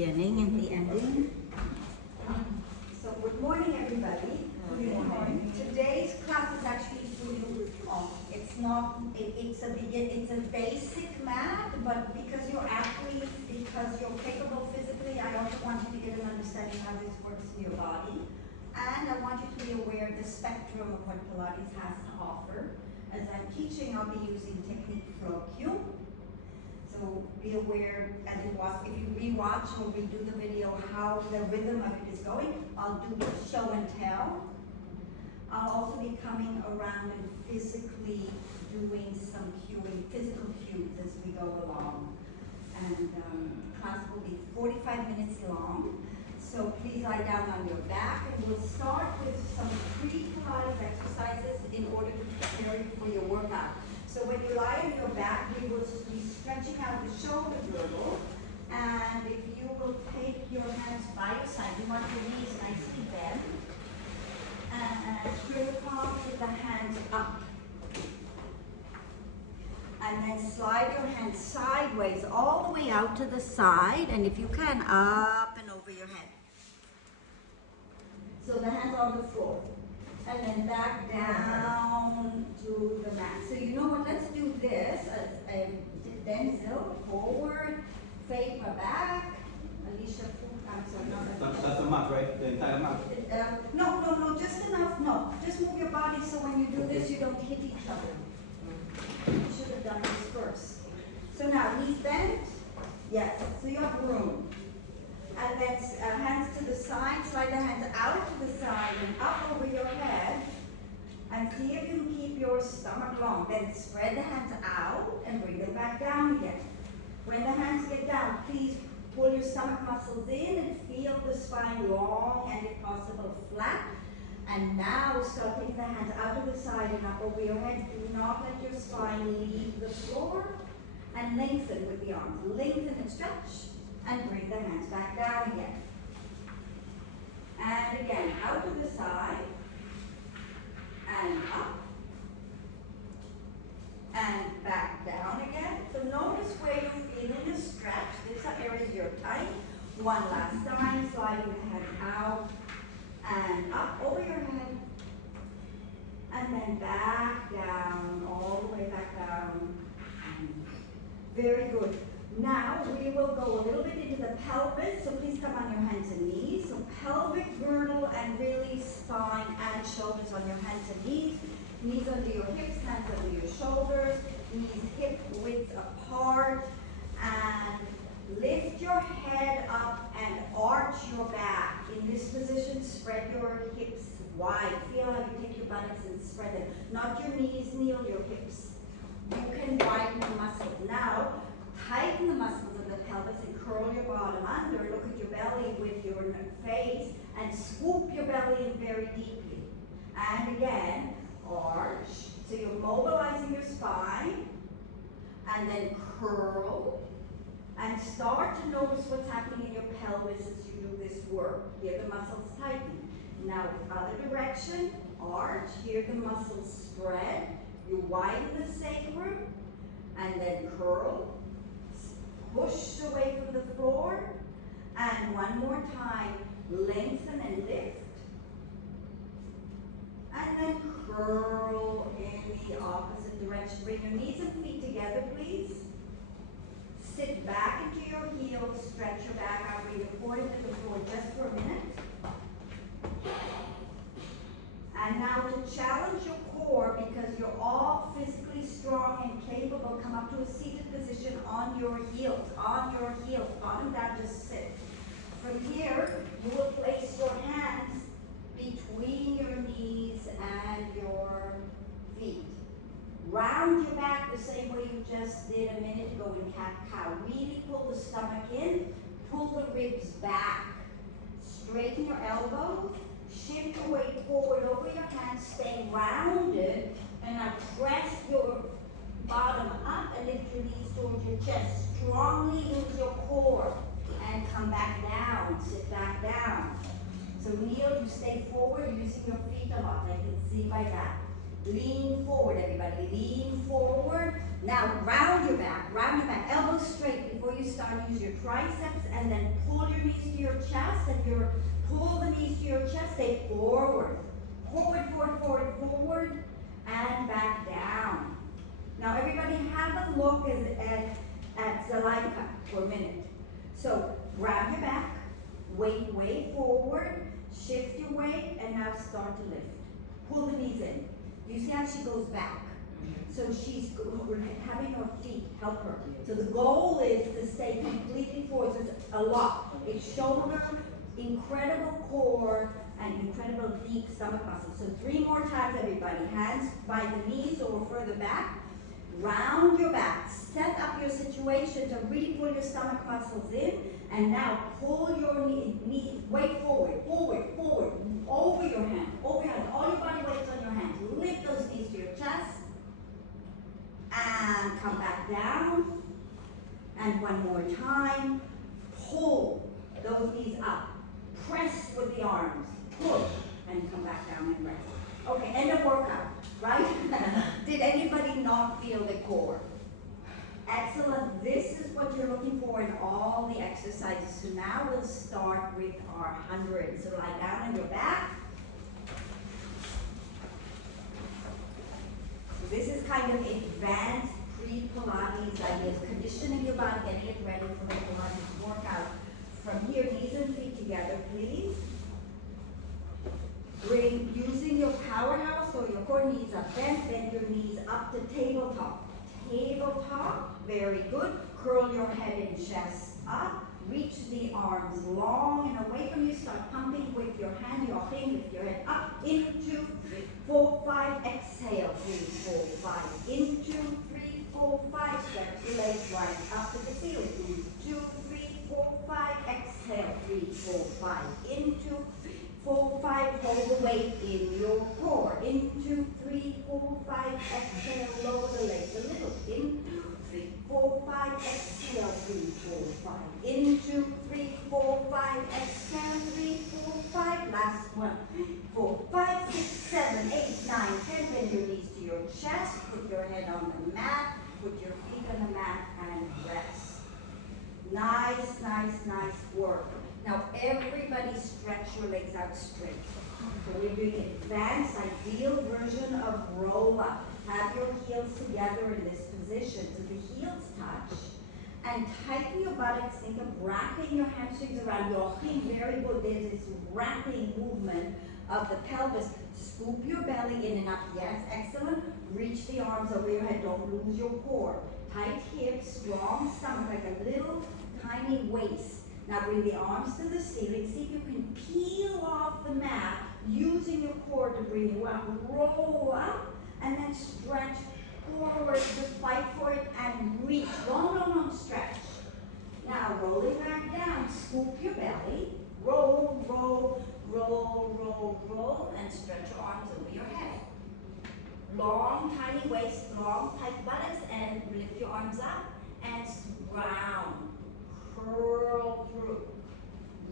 beginning and the ending. So good morning, everybody. Good morning. Today's class is actually for you. It's not. It's a basic mat, but because you're athletes, because you're capable physically, I also want you to get an understanding how this works in your body, and I want you to be aware of the spectrum of what Pilates has to offer. As I'm teaching, I'll be using technique flow cue. So be aware as you watch, if you rewatch or redo the video, how the rhythm of it is going. I'll do show and tell. I'll also be coming around and physically doing some cueing, physical cues as we go along. And class will be 45 minutes long. So please lie down on your back, and we'll start with some pre-Pilates exercises in order to prepare you for your workout. So when you lie on your back, we will be stretching out the shoulder girdle, and if you will take your hands by your side, you want your knees nicely bent, and spread the palms with the hands up. And then slide your hands sideways all the way out to the side, and if you can, up and over your head. So the hands on the floor. And then back down to the mat. So you know what, let's do this. Denzel, forward, fade my back. Alicia, I'm sorry. That's a mat, right? The entire mat? No, just enough, no. Just move your body so when you do this, you don't hit each other. You should have done this first. So now, knees bent. Yes, so you have room. And then hands to the side, slide the hands out to the side and up over your head. And see if you can keep your stomach long. Then spread the hands out and bring them back down again. When the hands get down, please pull your stomach muscles in and feel the spine long and if possible flat. And now start taking the hands out to the side and up over your head. Do not let your spine leave the floor. And lengthen with the arms. Lengthen and stretch. And bring the hands back down again. And again, out to the side. And up. And back down again. So notice where you're feeling a stretch. This area is your tight. One last time, sliding the head out. And up over your head. And then back down, all the way back down. Very good. Now we will go a little bit into the pelvis, so please come on your hands and knees. So pelvic girdle and really spine and shoulders on your hands and knees. Knees under your hips, hands under your shoulders, knees hip width apart, and lift your head up and arch your back. In this position, spread your hips wide. Feel how you take your buttocks and spread them. Not your knees, kneel your hips. You can widen the muscles. Now, tighten the muscles of the pelvis and curl your bottom under. Look at your belly with your face and swoop your belly in very deeply. And again, arch. So you're mobilizing your spine and then curl and start to notice what's happening in your pelvis as you do this work. Here the muscles tighten. Now, other direction, arch. Here the muscles spread. You widen the sacrum and then curl. Push away from the floor, and one more time, lengthen and lift, and then curl in the opposite direction. Bring your knees and feet together, please. Sit back into your heels, stretch your back out, bring your forehead to the floor just for a minute. And now to challenge your core, because you're all physically strong and capable, come up to a seated position on your heels, bottom down, just sit. From here, you will place your hands between your knees and your feet. Round your back the same way you just did a minute ago in cat-cow. Really pull the stomach in, pull the ribs back. Straighten your elbows. Shift your weight forward over your hands, stay rounded, and now press your bottom up and lift your knees towards your chest. Strongly use your core and come back down, sit back down. So kneel, you stay forward using your feet a lot, I can see by that. Lean forward, everybody, lean forward, Now round your back, elbows straight before you start. Use your triceps and then pull your knees to your chest and pull the knees to your chest. Stay forward, forward, forward, forward, forward, and back down. Now everybody have a look at Zalaika for a minute. So grab your back, weight way forward, shift your weight, and now start to lift. Pull the knees in. You see how she goes back? So she's having her feet help her. So the goal is to stay completely forward. So it's a lot. It's shoulder, incredible core, and incredible deep stomach muscles. So 3 more times, everybody. Hands by the knees or further back. Round your back. Set up your situation to really pull your stomach muscles in. And now pull your knee weight forward, forward, forward, over your hands, over your hands. All your body weight's on your hands. Lift those knees to your chest. And come back down. And one more time. Pull those knees up. Press with the arms. Push. And come back down and rest. Okay, end of workout, right? Did anybody not feel the core? Excellent. This is what you're looking for in all the exercises. So now we'll start with our 100. So lie down on your back. So this is kind of advanced pre-Pilates ideas, conditioning your body, getting it ready for the Pilates workout. From here, knees and feet together, please. Using your powerhouse or your core, knees up, bend your knees up to tabletop. Tabletop, very good. Curl your head and chest up. Reach the arms long and away from you. Start pumping with your hand, your thing, with your head up. In 2, 3, 4, 5. Exhale. 3, 4, 5. In 2, 3, 4, 5. Stretch your legs right up to the ceiling. 2, 3, 4, 5. Exhale. 3, 4, 5. In 2, 3, 4, 5. Hold the weight in your core. In 2, 3, 4, 5. Exhale. Lower the legs a little. In 2, 3, 4, 5. Exhale. 3, 4, 5. In 2, 3, 4, 5. Exhale. 3, 4, 5. Last one. 4, 5, 6, 7, 8, 9, 10. Bend your knees to your chest. Put your head on the mat. Put your feet on the mat and rest. Nice, nice, nice work. Now everybody stretch your legs out straight. So we're doing advanced, ideal version of roll up. Have your heels together in this position. So the heels touch. And tighten your buttocks. Think of wrapping your hamstrings around your feet. Very good. There's this wrapping movement of the pelvis. Scoop your belly in and up. Yes, excellent. Reach the arms over your head. Don't lose your core. Tight hips, strong stomach, like a little tiny waist. Now bring the arms to the ceiling. See if you can peel off the mat using your core to bring you up. Roll up and then stretch forward. Just fight for it and reach. Long, long, long stretch. Now rolling back down. Scoop your belly. Roll, roll, roll, roll, roll, and stretch your arms over your head. Long, tiny waist, long, tight buttocks, and lift your arms up and round. Curl through.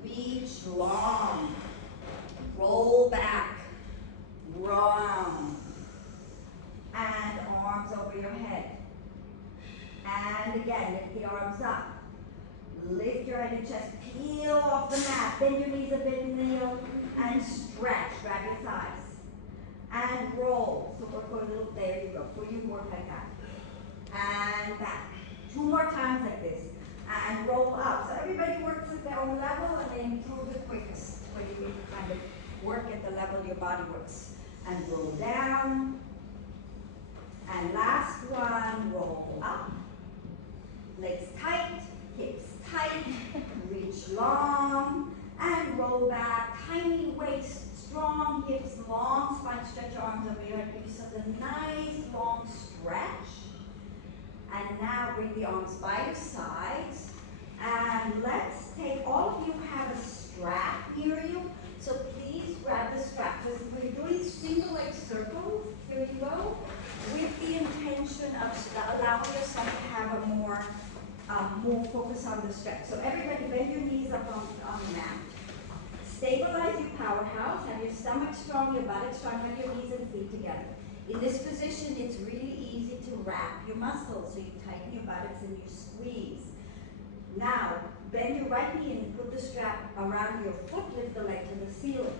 Reach long. Roll back. Round. And arms over your head. And again, lift the arms up. Lift your head and chest. Peel off the mat. Bend your knees a bit, kneel, and stretch. Grab your thighs. And roll. So work a little, there you go. For you, work like that. And back. 2 more times like this. And roll up. So everybody works at their own level and they improve the quickest. When you really kind of work at the level your body works. And roll down. And last one, roll up. Legs tight, hips tight, reach long, and roll back. Tiny waist, strong hips, long spine. Stretch your arms over your head. Give yourself a nice long stretch. And now bring the arms by your sides. And let's take, all of you have a strap near you. So please grab the strap. So we're doing single leg circles. Here you go. With the intention of allowing yourself to have a more focus on the stretch. So everybody bend your knees up on the mat. Stabilize your powerhouse. Have your stomach strong, your buttocks strong. Have your knees and feet together. In this position, it's really easy to wrap your muscles. So you tighten your buttocks and you squeeze. Now, bend your right knee and put the strap around your foot, lift the leg to the ceiling.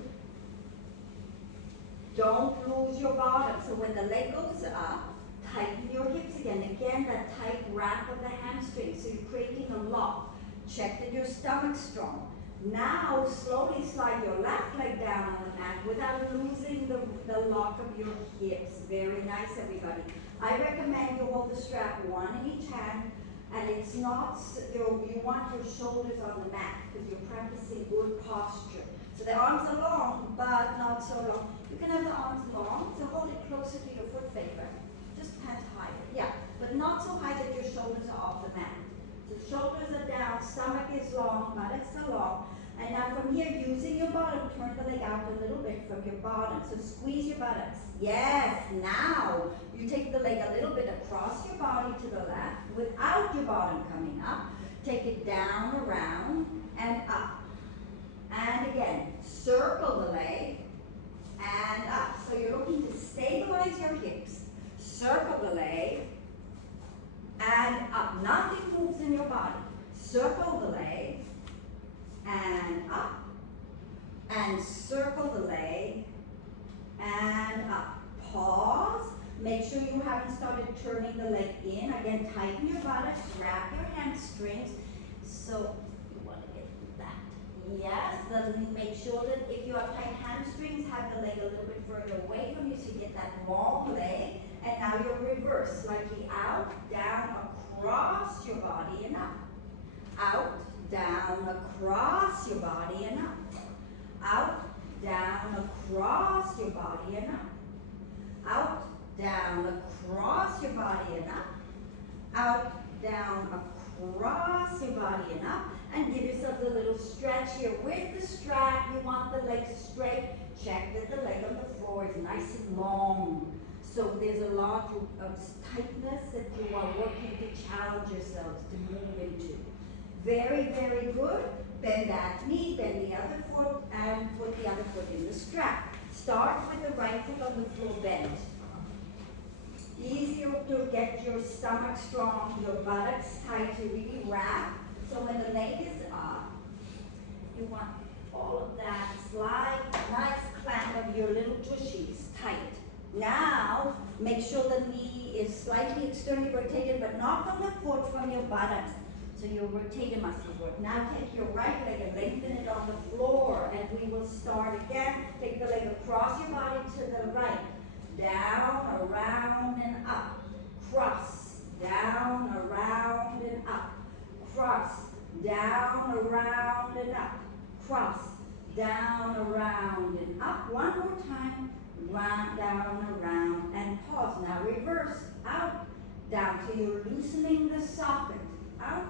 Don't lose your bottom. So when the leg goes up, tighten your hips again. Again, that tight wrap of the hamstring. So you're creating a lock. Check that your stomach's strong. Now, slowly slide your left leg down on the mat without losing the lock of your hips. Very nice, everybody. I recommend you hold the strap one in each hand, and it's not, you want your shoulders on the mat because you're practicing good posture. So the arms are long, but not so long. You can have the arms long, so hold it closer to your foot favor. Just hands higher, yeah, but not so high that your shoulders are off the mat. So shoulders are down, stomach is long, buttocks are long. And now from here, using your bottom, turn the leg out a little bit from your bottom. So squeeze your buttocks. Yes, now you take the leg a little bit across your body to the left without your bottom coming up. Take it down, around, and up. And again, circle the leg and up. So you're looking to stabilize your hips. Circle the leg and up. Nothing moves in your body. Circle the leg and up. And circle the leg and up. Pause. Make sure you haven't started turning the leg in. Again, tighten your buttocks, wrap your hamstrings. So you want to get that. Yes, then make sure that if you have tight hamstrings, have the leg a little bit further away from you so you get that long leg. And now you'll reverse, slightly out, down, across your body and up. Out, down, across your body and up. Out, down, across your body and up. Out, down, across your body and up. Out, down, across your body and up. And give yourself a little stretch here. With the strap, you want the legs straight. Check that the leg on the floor is nice and long. So there's a lot of tightness that you are working to challenge yourselves to move into. Very, very good. Bend that knee, bend the other foot, and put the other foot in the strap. Start with the right foot on the floor bent. Easier to get your stomach strong, your buttocks tight to really wrap. So when the leg is up, you want all of that slide, nice clamp of your little tushies tight. Now, make sure the knee is slightly externally rotated, but not from the foot, from your buttocks. So your rotator muscles work. Now take your right leg and lengthen it on the floor, and we will start again. Take the leg across your body to the right. Down, around, and up. Cross. Down, around, and up. Cross. Down, around, and up. Cross. Down, around, and up. One more time. Round, down, around, and pause. Now reverse. Out, down. So you're loosening the socket. Out,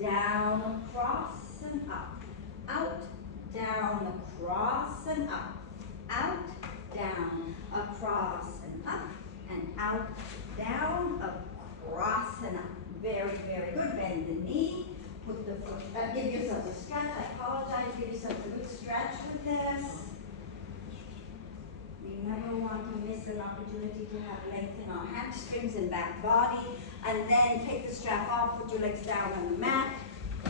down, across, and up. Out, down, across, and up. Out, down, across, and up. And out, down, across, and up. Very, very good. Bend the knee. Put the foot, give yourself a stretch. I apologize. Give yourself a good stretch with this. We never want to miss an opportunity to have length in our hamstrings and back body. And then take the strap off, put your legs down on the mat.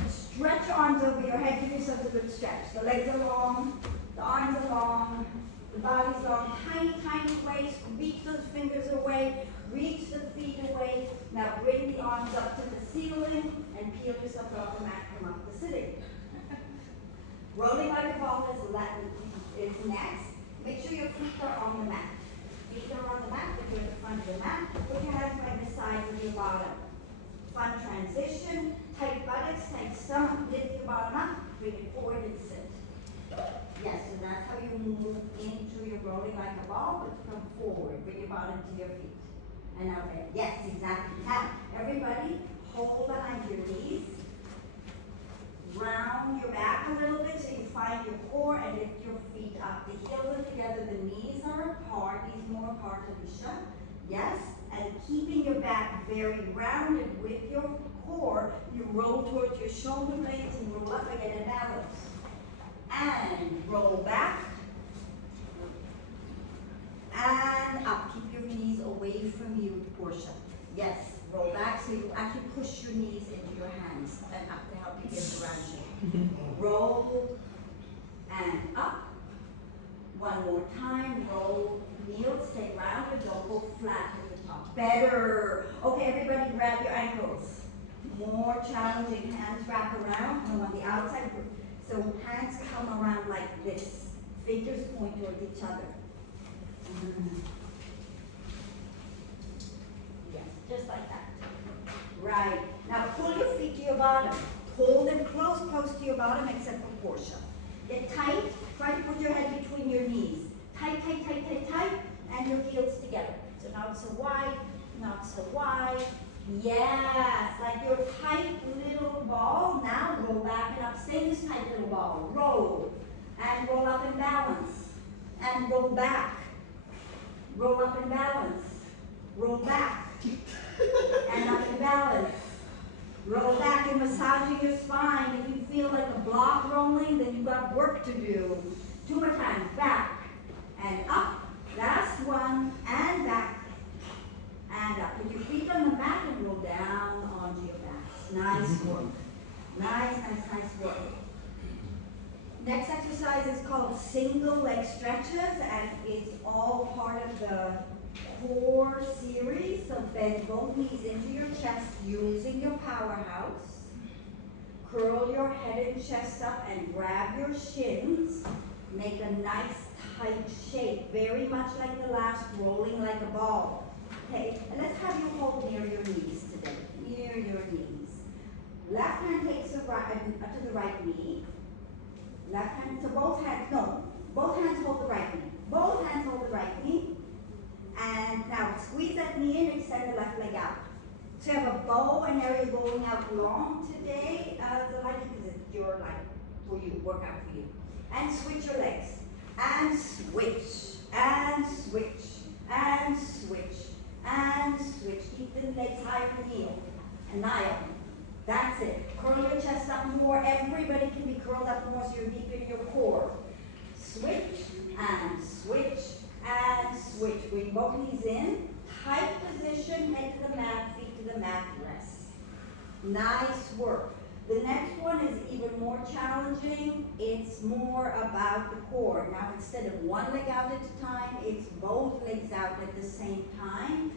Stretch your arms over your head, give yourself a good stretch. The legs are long, the arms are long, the body's long. Tiny, tiny waist, reach those fingers away, reach the feet away. Now bring the arms up to the ceiling and peel yourself off the mat, come up to sitting. Rolling like a ball is next. Make sure your feet are on the mat. Feet are on the mat, if you're at the front of the mat. Put your hands by the sides of your bottom. Fun transition. Tight buttocks, tight stomach. Lift your bottom up. Bring it forward and sit. Yes, so that's how you move into your rolling like a ball, but come forward. Bring your bottom to your feet. And now there. Yes, exactly. Now, everybody, hold behind your knees. Round your back a little bit so you find your core and lift your feet up. The heels are together, the knees are apart, knees more apart, Alicia. Yes, and keeping your back very rounded with your core, you roll towards your shoulder blades and roll up again and balance. And roll back. And up. Keep your knees Portia. Yes, roll back so you actually push your knees into your hands and up to help you get around you. Roll and up. One more time, roll, kneel, stay rounded, don't go flat at the top. Better. Okay, everybody grab your ankles. More challenging, hands wrap around, come on the outside. So hands come around like this. Fingers point towards each other. Yes, just like that. Right. Now pull your feet to your bottom. Pull them close, close to your bottom except for Portia. Get tight. Try to put your head between your knees. Tight, tight, tight, tight, tight, and your heels together. So not so wide, not so wide. Yes, like your tight little ball. Now roll back and up. Stay this tight little ball. Roll. And roll up and balance. And roll back. Roll up and balance. Roll back. And up and balance. Roll back and massaging your spine. If you feel like a block rolling, then you've got work to do. 2 more times. Back and up. Last one. And back. And up. Put your feet on the mat and roll down onto your backs. Nice work. Nice, nice, nice work. Next exercise is called single leg stretches, and it's all part of the core series. So bend both knees into your chest using your powerhouse. Curl your head and chest up and grab your shins. Make a nice tight shape, very much like the last, rolling like a ball. Okay, and let's have you hold near your knees today, near your knees. Left hand takes to the right knee. Left hand, so both hands hold the right knee. Both hands hold the right knee. And now squeeze that knee in, extend the left leg out. So you have a bow and area going out long today. The light because it's your light for you, workout for you. And switch your legs. And switch. And switch. And switch. And switch. Keep the legs high from the heel. And nile. That's it. Curl your chest up more. Everybody can be curled up more so you're deep in your core. Switch and switch and switch. Bring both knees in. Tight position, head to the mat, feet to the mat, rest. Nice work. The next one is even more challenging. It's more about the core. Now instead of one leg out at a time, it's both legs out at the same time.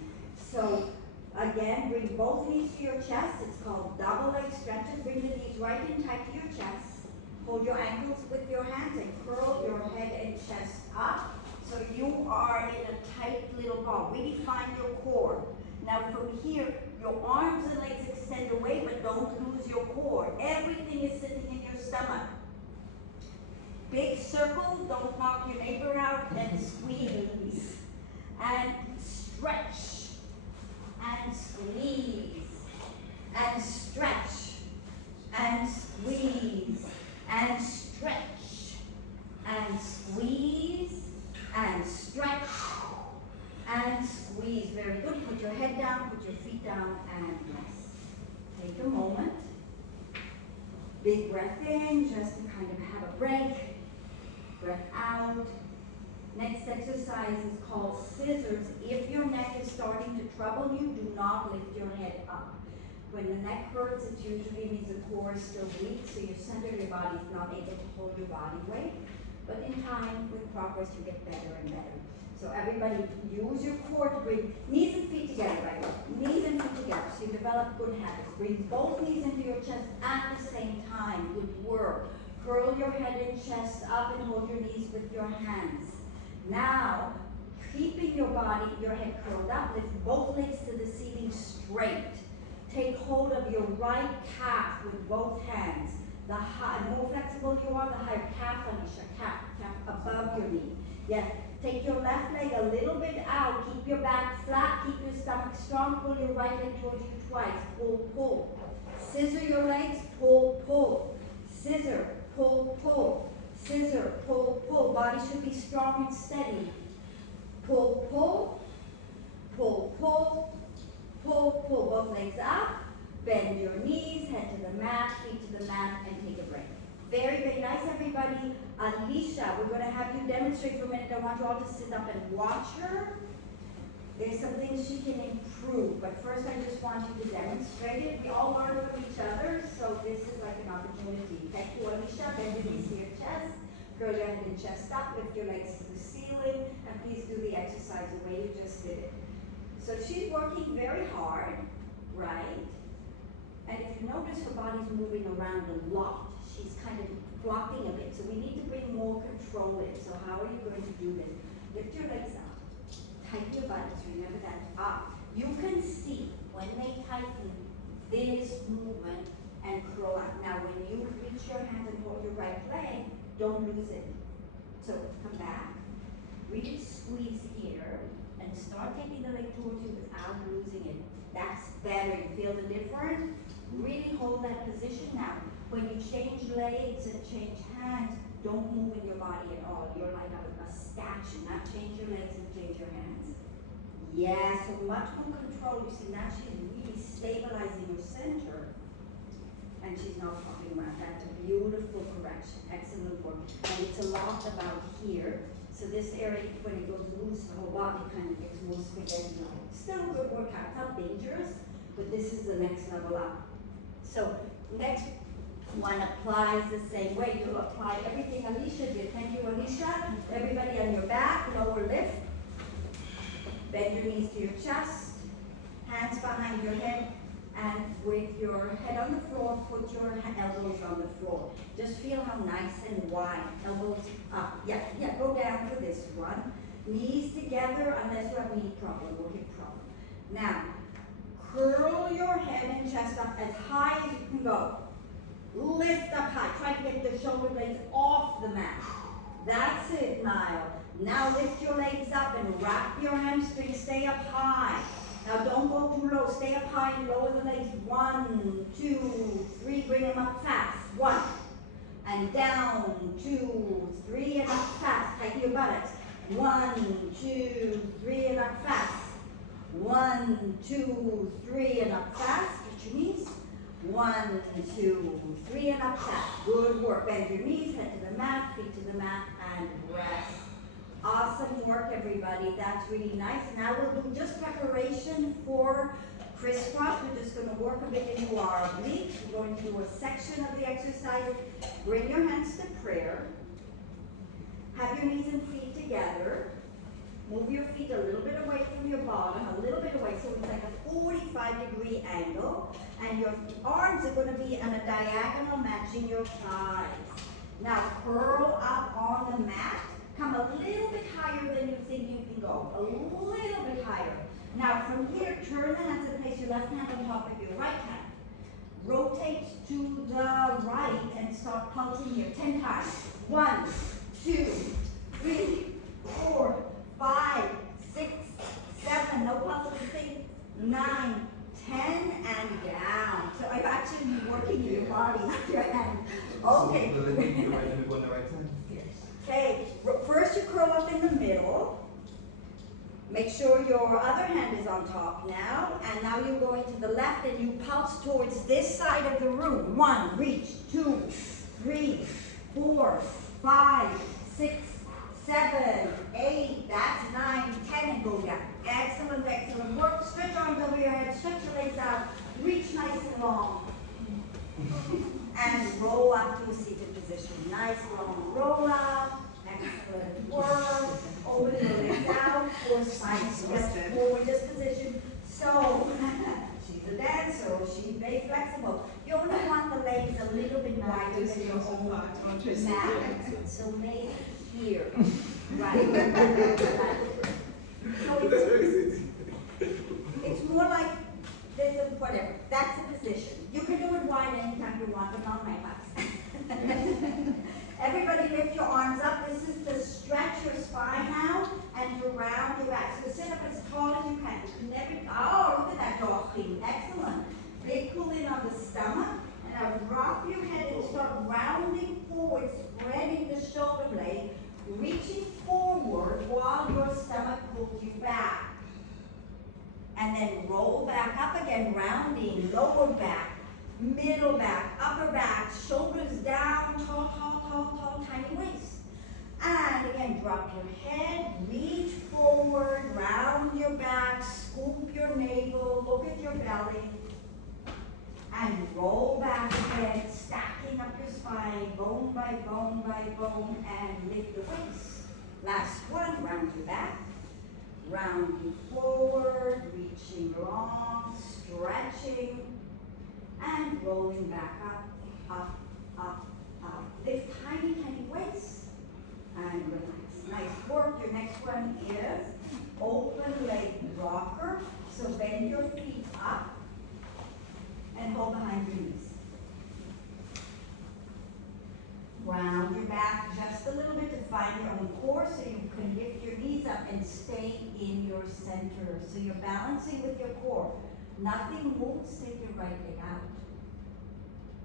So again, bring both knees to your chest. It's called double leg stretches. Bring the knees right in tight to your chest. Hold your ankles with your hands and curl your head and chest up. So you are in a tight little ball. Really find your core. Now from here, your arms and legs extend away, but don't lose your core. Everything is sitting in your stomach. Big circle, don't knock your neighbor out, and squeeze. And stretch. And squeeze, and stretch, and squeeze, and stretch, and squeeze, and stretch, and squeeze. Very good. Put your head down, put your feet down, and rest. Take a moment. Big breath in, just to kind of have a break. Breath out. Next exercise is called scissors. If your neck is starting to trouble you, do not lift your head up. When the neck hurts, it usually means the core is still weak, so your center of your body is not able to hold your body weight. But in time, with progress, you get better and better. So everybody, use your core to bring knees and feet together, right? Knees and feet together, so you develop good habits. Bring both knees into your chest at the same time. Good work. Curl your head and chest up and hold your knees with your hands. Now, keeping your body, your head curled up, lift both legs to the ceiling straight. Take hold of your right calf with both hands. The more flexible you are, the higher calf, Anisha, calf above your knee. Yes, take your left leg a little bit out, keep your back flat, keep your stomach strong, pull your right leg towards you twice, pull, pull. Scissor your legs, pull, pull. Scissor, pull, pull. Scissor, pull, pull. Body should be strong and steady. Pull, pull, pull, pull, pull, pull. Both legs up. Bend your knees, head to the mat, feet to the mat, and take a break. Very, very nice, everybody. Alicia, we're going to have you demonstrate for a minute. I want you all to sit up and watch her. There's some things she can improve, but first I just want you to demonstrate it. We all learn from each other, so this is like an opportunity. Thank you, Alicia. Bend your knees to your chest. Curl your head and chest up. Lift your legs to the ceiling. And please do the exercise the way you just did it. So she's working very hard, right? And if you notice her body's moving around a lot, she's kind of flopping a bit. So we need to bring more control in. So how are you going to do this? Lift your legs up. Tighten your buttocks, remember that up. You can see when they tighten this movement and curl up. Now when you reach your hand and hold your right leg, don't lose it. So come back, really squeeze here, and start taking the leg towards you without losing it. That's better. You feel the difference? Really hold that position now. When you change legs and change hands, don't move in your body at all. You're like a statue. Not change your legs and change your hands. Yeah, so much more control. You see, now she's really stabilizing her center. And she's not flopping around. That's a beautiful correction. Excellent work. And it's a lot about here. So this area, when it goes loose, the whole body kind of gets more spaghetti-like. Still a good workout. It's not dangerous, but this is the next level up. So next one applies the same way. You apply everything Alicia did. Thank you, Alicia. Everybody on your back, lower lift. Bend your knees to your chest. Hands behind your head. And with your head on the floor, put your elbows on the floor. Just feel how nice and wide. Elbows up. Yeah, go down for this one. Knees together unless you have a knee problem or hip problem. Now, curl your head and chest up as high as you can go. Lift up high. Try to get the shoulder blades off the mat. That's it, Niall. Now lift your legs up and wrap your hamstrings. Stay up high. Now don't go too low. Stay up high and lower the legs. 1, 2, 3. Bring them up fast. 1. And down. 2, 3. And up fast. Tighten your buttocks. 1, 2, 3. And up fast. 1, 2, 3. And up fast. Get your knees. 1, 2, 3. And up fast. Good work. Bend your knees. Head to the mat. Feet to the mat. And rest. Awesome work, everybody. That's really nice. Now we'll do just preparation for crisscross. We're just going to work a bit into our obliques. We're going to do a section of the exercise. Bring your hands to prayer. Have your knees and feet together. Move your feet a little bit away from your bottom, a little bit away, so it's like a 45-degree angle. And your arms are going to be on a diagonal matching your thighs. Now curl up on the mat. Come a little bit higher than you think you can go. A little bit higher. Now from here, turn the hands and place your left hand on top of your right hand. Rotate to the right and start pulsing here 10 times. 1, 2, 3, 4, 5, 6, 7. No pulsing thing. 9, 10, and down. So I've actually been working in your body, not your hand. Okay. So will it be the right hand on the right side? Okay, first you curl up in the middle. Make sure your other hand is on top now. And now you're going to the left and you pulse towards this side of the room. 1, reach. 2, 3, 4, 5, 6, 7, 8. That's 9, 10, and go down. Excellent, excellent work. Stretch arms over your head. Stretch your legs out. Reach nice and long. And roll up to a seated position. Nice long roll up. Excellent work. Open the legs out. Or side stretch forward disposition. So, she's a dancer. She's very flexible. You only want the legs a little bit wider than your own mat. So maybe here. Right. So it's more like this and whatever. That's the position. You can do it wide anytime you want, but not my house. Everybody lift your arms up. This is to stretch your spine now and to round your back. So sit up as tall as you can. You can never, oh, look at that dog thing. Excellent. Big pull in on the stomach. And now drop your head and start rounding forward, spreading the shoulder blade, reaching forward while your stomach pulls you back. And then roll back up again, rounding, lower back, middle back, upper back, shoulders down, tall, tall, tall, tall, tiny waist. And again, drop your head, reach forward, round your back, by bone, and lift the waist. Last one, round your back, rounding forward, reaching long, stretching, and rolling back up, up, up, up. Lift tiny, tiny weights, and relax. Nice work. Your next one is open leg rocker. So bend your feet up and hold behind your knees. Round your back just a little bit to find your own core so you can lift your knees up and stay in your center. So you're balancing with your core. Nothing moves, take your right leg out.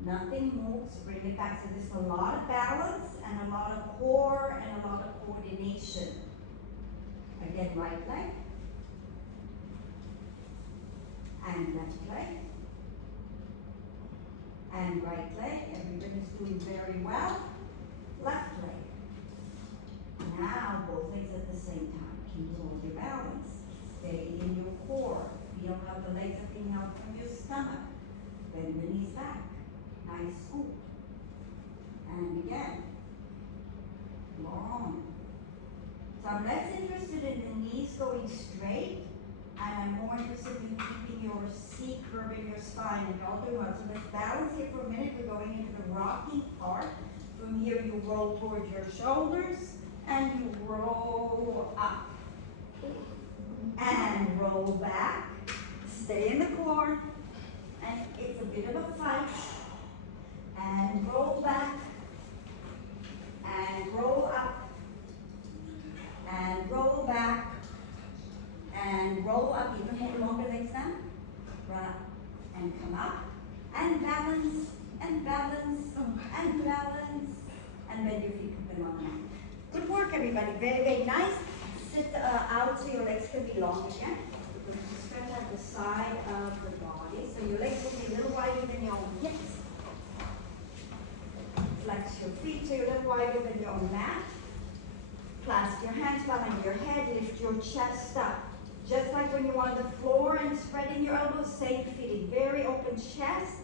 Nothing moves, bring it back. So there's a lot of balance and a lot of core and a lot of coordination. Again, right leg. And left leg. And right leg. Everybody's doing very well. Left leg. Now both legs at the same time. Keep hold your balance. Stay in your core. Feel how the legs are being out from your stomach. Bend the knees back. Nice scoop. And again. Long. So I'm less interested in the knees going straight, and I'm more interested in keeping your C curve in your spine, and y'all do well. So let's balance here for a minute. We're going into the rocking part. From here you roll towards your shoulders, and you roll up. And roll back. Stay in the core. And it's a bit of a fight. And roll back. And roll up. And roll back. And roll up. Even more longer legs now. Run up. And come up. And balance. And balance. And balance. And bend your feet up and on now. Good work, everybody. Very, very nice. Sit out so your legs can be long again. We're going to stretch out the side of the body. So your legs will be a little wider than your own hips. Flex your feet so you're a little wider than your own mat. Clasp your hands behind your head. Lift your chest up. Just like when you're on the floor and spreading your elbows, same feeling. Very open chest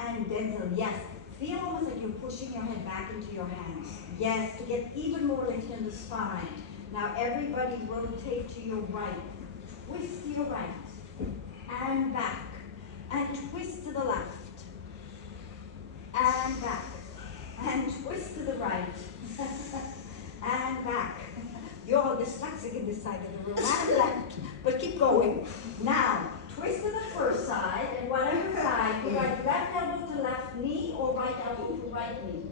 and dental. Yes. Feel almost like you're pushing your head back into your hands. Yes, to get even more lift in the spine. Now everybody rotate to your right. Twist to your right. And back. And twist to the left. And back. And twist to the right. And back. You're all dyslexic in this side of the room. And left. But keep going. Now, twist to the first side, and whatever side, you right left elbow to left knee or right elbow to right knee.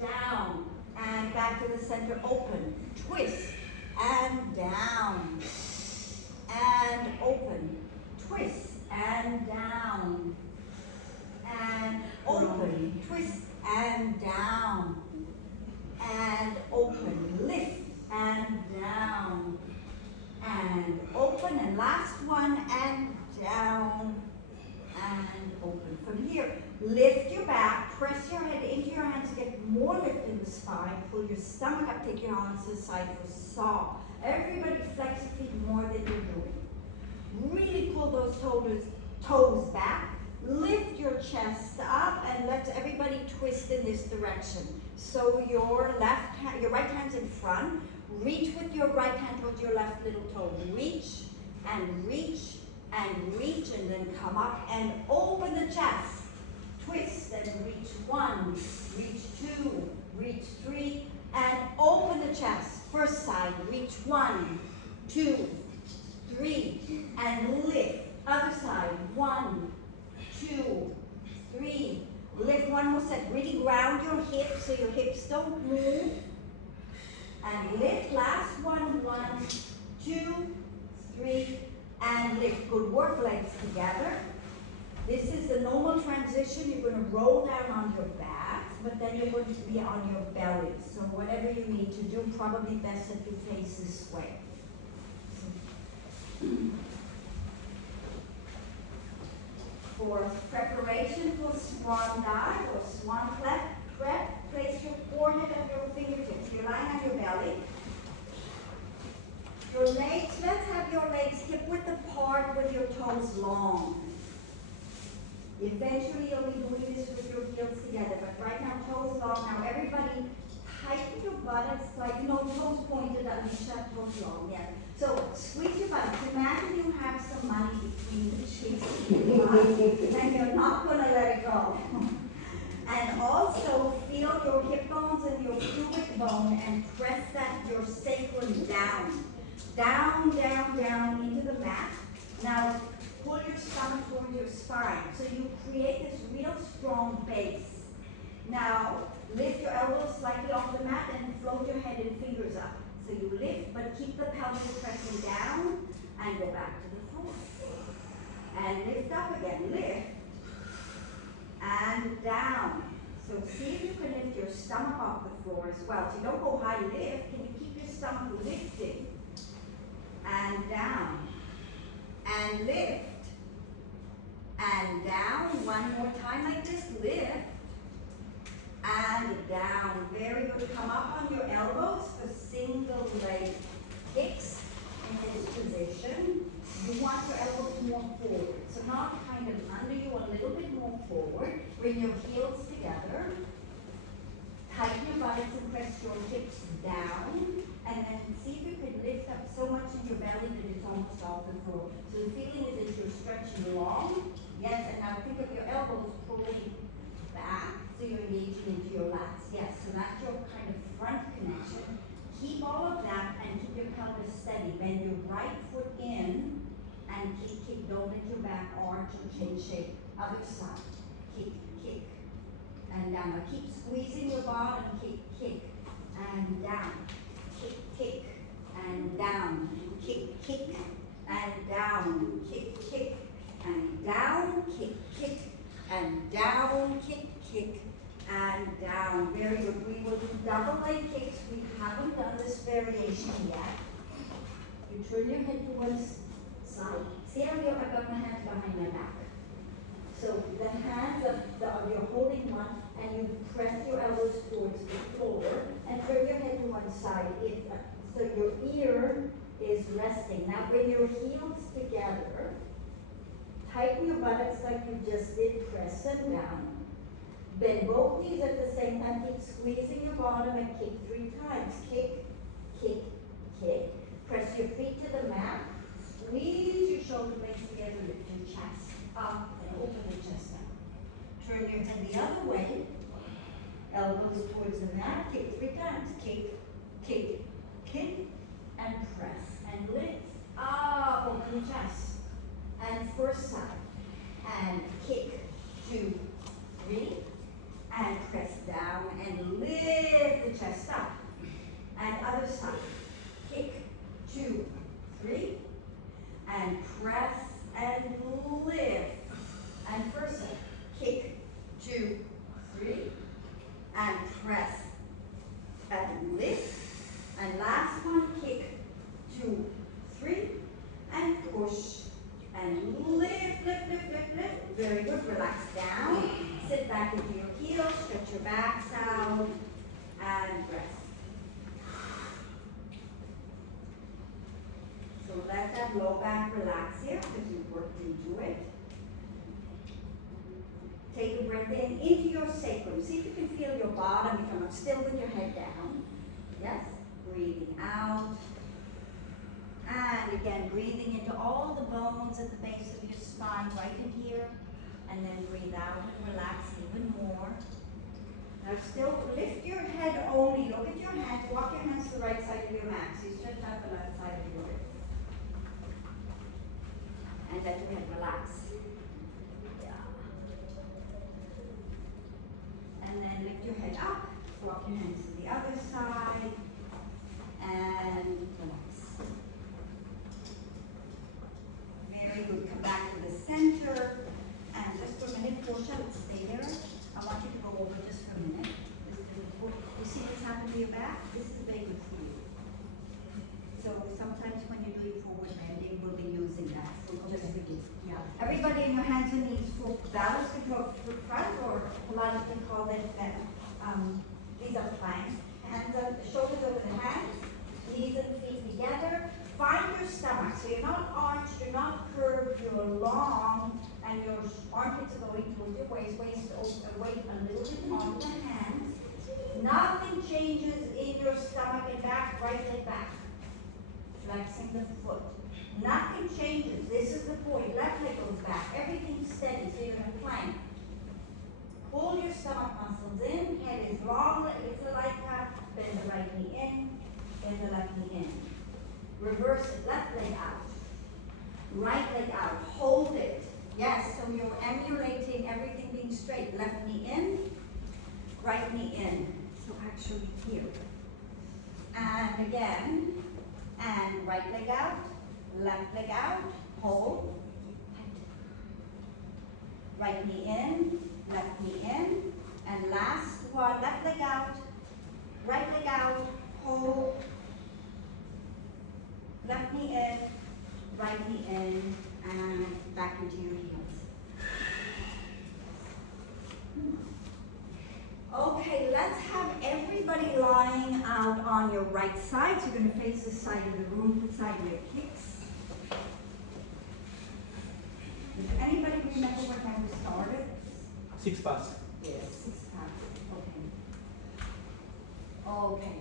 Down and back to the center, open. Twist and down and open. Twist and down and open. Twist and down and open. Lift and down and open, and last one, and down and open. From here, lift your back, press your head into your hands to get more lift in the spine. Pull your stomach up, take your arms to the side for saw. Everybody flex your feet more than you're doing. Really pull those toes back. Lift your chest up and let everybody twist in this direction. So your right hand's in front. Reach with your right hand towards your left little toe. Reach and reach and reach, and then come up and open the chest. Twist and reach 1, reach 2, reach 3, and open the chest. First side, reach 1, 2, 3, and lift. Other side, 1, 2, 3. Lift one more set. Really ground your hips so your hips don't move. And lift. Last one. 1, 2, 3, and lift. Good work. Legs together. This is the normal transition. You're going to roll down on your backs, but then you're going to be on your belly. So whatever you need to do, probably best that you face this way. For preparation for swan dive or swan prep, place your forehead on your fingertips. You're lying on your belly. Your legs, let's have your legs hip-width apart with your toes long. Eventually you'll be doing this with your heels together, but right now toes long. Now everybody buttocks like, no, toes pointed at Alicia, toes long, yeah. So squeeze your buttocks. Imagine you have some money between the cheeks and you're not going to let it go. And also feel your hip bones and your pubic bone and press your sacrum down. Down, down, down into the mat. Now pull your stomach towards your spine. So you create this real strong base. Now lift your elbows slightly off the mat and float your head and fingers up. So you lift, but keep the pelvis pressing down and go back to the floor. And lift up again, lift. And down. So see if you can lift your stomach off the floor as well. So you don't go high lift. Can you keep your stomach lifting? And down. And lift. And down. One more time like this. Lift. And down. Very good. Come up on your elbows for single leg kicks in this position. You want your elbows more forward. So not kind of under you, a little bit more forward. Bring your heels together. Tighten your buttocks and press your hips down. And then see if you can lift up so much in your belly that it's almost off the floor. So the feeling is that you're stretching long. Yes, and now think of your elbows pulling back. So you're engaging into your lats. Yes, so that's your kind of front connection. Keep all of that and keep your pelvis steady. Bend your right foot in and kick, kick. Don't let your back arch or chin shake. Other side. Kick, kick. And down. Now keep squeezing your bottom. Kick, kick. And down. Kick, kick. And down. Kick, kick. And down. Kick, kick. And down. Kick, kick. And down. Kick, kick. And down. Very good. We will do double leg kicks. We haven't done this variation yet. You turn your head to one side. See how I've got my hands behind my back. So the hands you're holding one, and you press your elbows towards the floor, and turn your head to one side. So your ear is resting. Now bring your heels together. Tighten your buttocks like you just did. Press them down. Bend both knees at the same time. Keep squeezing your bottom and kick 3 times. Kick, kick, kick. Press your feet to the mat. Squeeze your shoulder blades together. Lift your chest up and open the chest out. Turn your head the other way. Elbows towards the mat. Kick 3 times. Kick, kick, kick, and press. And lift up. Open the chest. And first side. And kick 2, 3. And press down and lift the chest up. And other side. Kick 2, 3. And press and lift. And first side. Kick 2, 3. And press and lift. And last one. Kick 2, 3. And push. And lift, lift, lift, lift, lift. Very good. Relax down. Sit back into your heels. Stretch your backs out. And rest. So let that low back relax here because you've worked into it. Take a breath in into your sacrum. See if you can feel your bottom. You come up still with your head down. Yes. Breathing out. And again, breathing into all the bones at the base of your spine, right in here. And then breathe out and relax even more. Now still lift your head only. Look at your hands. Walk your hands to the right side of your mat. So you stretch out the left side of your hip. And let your head relax. Yeah. And then lift your head up. Walk your hands to the other side. And relax. Very good. Come back to the center. And just for a minute, Portia, stay there. I want you to go over just for a minute. You see what's happened to your back? This is very good for you. So sometimes when you do your forward bending, we'll be using that. So just for you. Yeah. Everybody in your hands and knees for balance control for front, or Pilates can call it these are planks. Hands up, shoulders over the hands, knees and feet together. Find your stomach. So you're not arched, you're not curved, you're long, and your armpits are going towards your waist. Weight a little bit off the hands. Nothing changes in your bring the left knee in. Reverse it, left leg out. Right leg out, hold it. Yes, so you're emulating everything being straight. Left knee in, right knee in. So actually here. And again, and right leg out, left leg out, hold. Right knee in, left knee in. And last one, left leg out, right leg out, hold. Left knee in, right knee in, and back into your heels. Okay, let's have everybody lying out on your right side. So you're going to face the side of the room, put side of your kicks. Does anybody remember what time we started? 6 past. Yes, 6 past. Okay. Okay.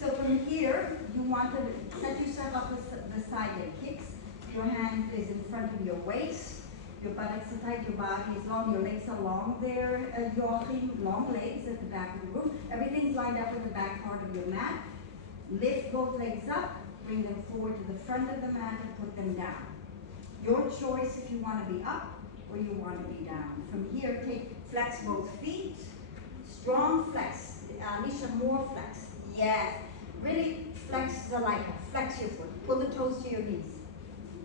So from here, you want to set yourself up with the side leg kicks. Your hand is in front of your waist. Your buttocks are tight, your body is long, your legs are long there, Joachim, long legs at the back of the room. Everything's lined up with the back part of your mat. Lift both legs up, bring them forward to the front of the mat and put them down. Your choice if you want to be up or you want to be down. From here, flex both feet. Strong flex. Alicia, more flex. Yes. Really flex the leg. Flex your foot. Pull the toes to your knees.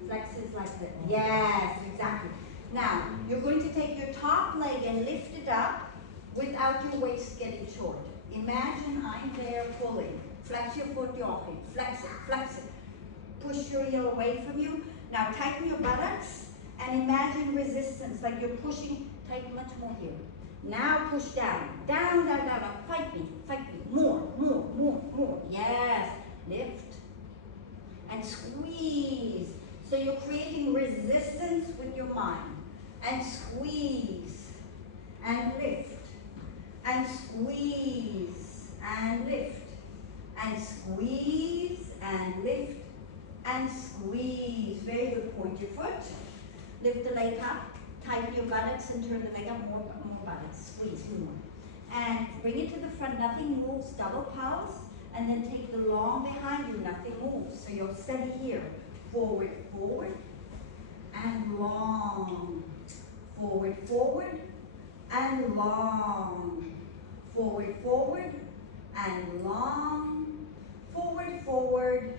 Flex it like that. Yes, exactly. Now, you're going to take your top leg and lift it up without your waist getting short. Imagine I'm there pulling. Flex your foot, Joachim. Flex it, flex it. Push your heel away from you. Now tighten your buttocks and imagine resistance, like you're pushing, tighten much more here. Now push down, down, down, down, down. Fight me, more, more, more, more. Yes, lift and squeeze. So you're creating resistance with your mind. And squeeze and lift and squeeze and lift and squeeze and lift and squeeze. Very good. Point your foot. Lift the leg up. Tighten your buttocks and turn the leg up. More buttocks. Squeeze. More. And bring it to the front. Nothing moves. Double pulse. And then take the long behind you. Nothing moves. So you're steady here. Forward, forward. And long. Forward, forward. And long. Forward, forward. And long. Forward, forward.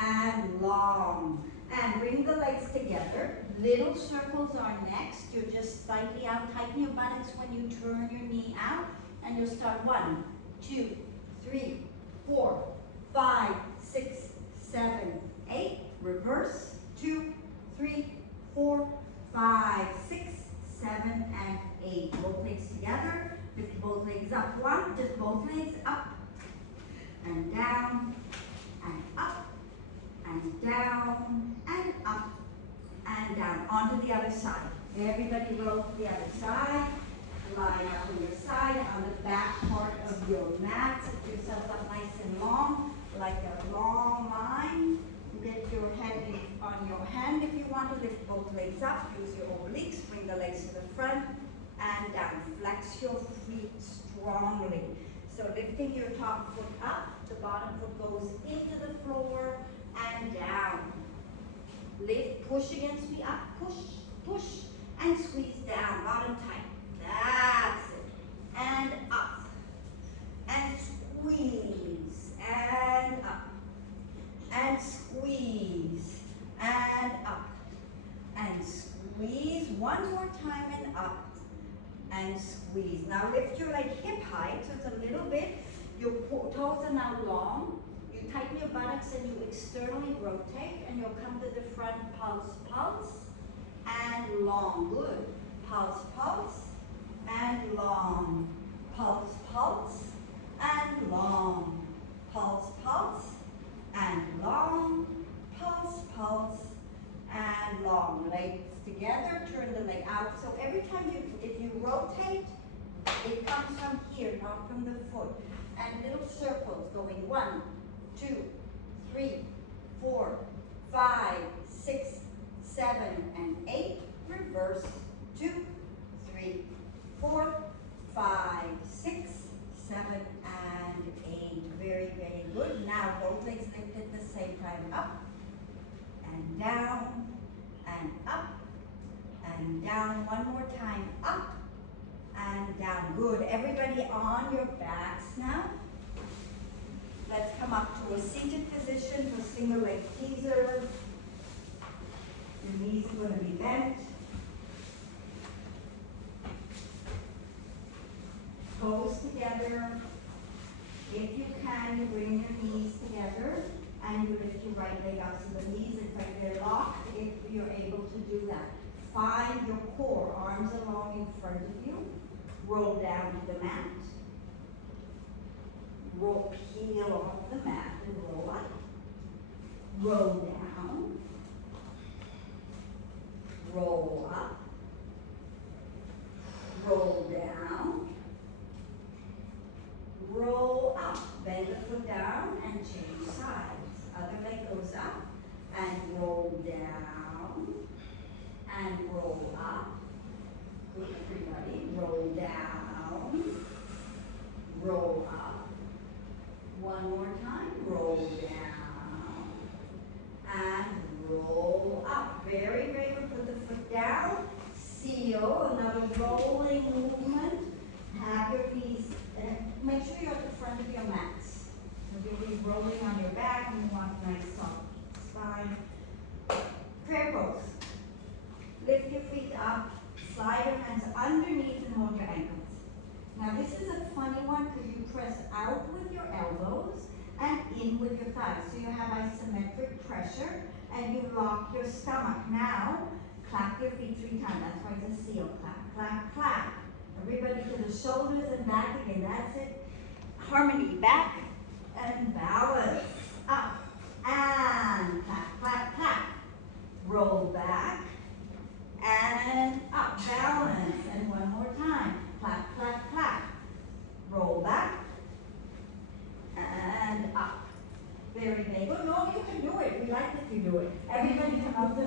And long. And bring the legs together. Little circles are next. You're just slightly out. Tighten your buttocks when you turn your knee out. And you'll start 1, 2, 3, 4, 5, 6, 7, 8. Reverse. 2, 3, 4, 5, 6, 7, and 8. Both legs together. Lift both legs up. 1, just both legs up. And down. And up. And down. And up. And down. Onto the other side. Everybody roll to the other side. Line up on your side. On the back part of your mat. Set yourself up nice and long. Like a long line. Get your head on your hand if you want to. Lift both legs up. Use your obliques. Bring the legs to the front and down. Flex your feet strongly. So lifting your top foot up, the bottom foot goes into the floor and down. Lift, push against me, up, push, push, and squeeze down, bottom tight. That's it. And up. And squeeze. And up. And squeeze. And up. And squeeze. One more time and up. And squeeze. Now lift your leg hip height, so it's a little bit. Your toes are now long. You tighten your buttocks and you externally rotate, and you'll come to the front, pulse, pulse, and long. Good. Pulse, pulse, and long. Pulse, pulse, and long. Pulse, pulse, and long. Pulse, pulse, and long. Legs together, turn the leg out. So every time if you rotate, it comes from here, not from the foot. And little circles going 1, 2, 3, 4, 5, 6, 7, and 8. Reverse. 2, 3, 4, 5, 6, 7, and 8. Very very, very good. Now both legs lift at the same time. Up and down and up and down. One more time. Up and down. Good. Everybody on your backs now. Let's come up to a seated position for single leg teaser. Your knees are going to be bent. Toes together. If you can, you bring your knees together and you lift your right leg up so the knees, in fact, they're locked if you're able to do that. Find your core, arms along in front of you. Roll down to the mat. Roll, peel off the mat and roll up. Roll down. Roll up. Roll down. Roll up. Bend the foot down and change sides. Other leg goes up and roll down and roll up. Good, everybody. Roll down. Roll up. One more time. Roll down and roll up. Very, very good. Put the foot down. Seal. Another rolling movement. Have your knees. Make sure you're at the front of your mats. So you'll be rolling on your back and you want a nice soft spine. Prayer pose. Lift your feet up. Slide your hands underneath and hold your ankles. Now this is a funny one because you press out with your elbows and in with your thighs. So you have isometric pressure and you lock your stomach. Now, clap your feet 3 times. That's why it's a seal. Clap, clap, clap. Everybody to the shoulders and back again. That's it. Harmony. Back and balance. Up and clap, clap, clap. Roll back and up. Balance. And one more time. Clap, clap, clap. Roll back and up. Very, very good. No, you can do it. We like that you do it. Everybody come up.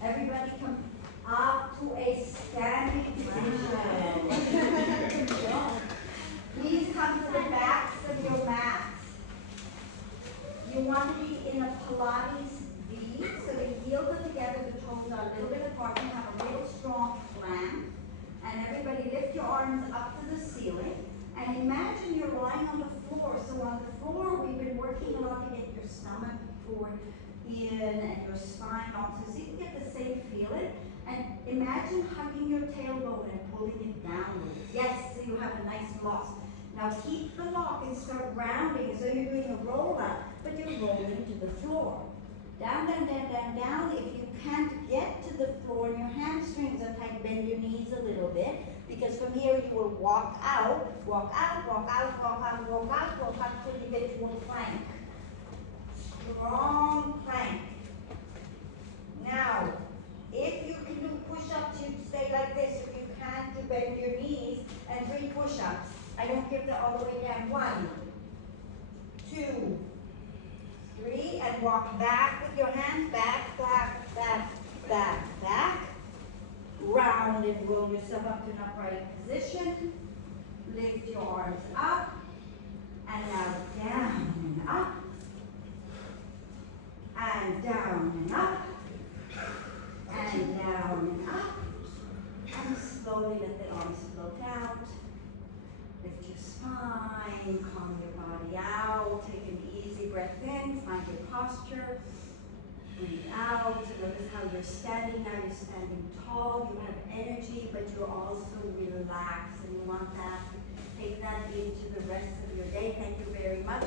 Everybody come up to a standing position. Please come to the backs of your mats. You want to be in a Pilates V, so the heels are together, the toes are a little bit apart. You have a real strong plank. And everybody lift your arms up to the ceiling. And imagine you're lying on the floor. So on the floor, we've been working a lot to get your stomach forward in and your spine also. So you can get the same feeling. And imagine hugging your tailbone and pulling it downwards. Yes, so you have a nice lock. Now keep the lock and start rounding. So you're doing a roll up, but you're rolling to the floor. Down, down, down, down, down. If you can't get to the floor and your hamstrings are tight, bend your knees a little bit. Because from here you will walk out, walk out, walk out, walk out, walk out, walk out till you get to a plank. Strong plank. Now, if you can do push-ups, you stay like this. If you can't, you bend your knees and 3 push-ups. I don't give that all the way down. 1, 2, 3, and walk back with your hands. Back, back, back, back, back. Round and roll yourself up to an upright position. Lift your arms up. And now down and up. And down and up. And down and up. And slowly let the arms float out. Lift your spine, calm your body out. Take an easy breath in, find your posture. Breathe out. Notice how you're standing now. You're standing tall. You have energy, but you're also relaxed. And you want that. Take that into the rest of your day. Thank you very much.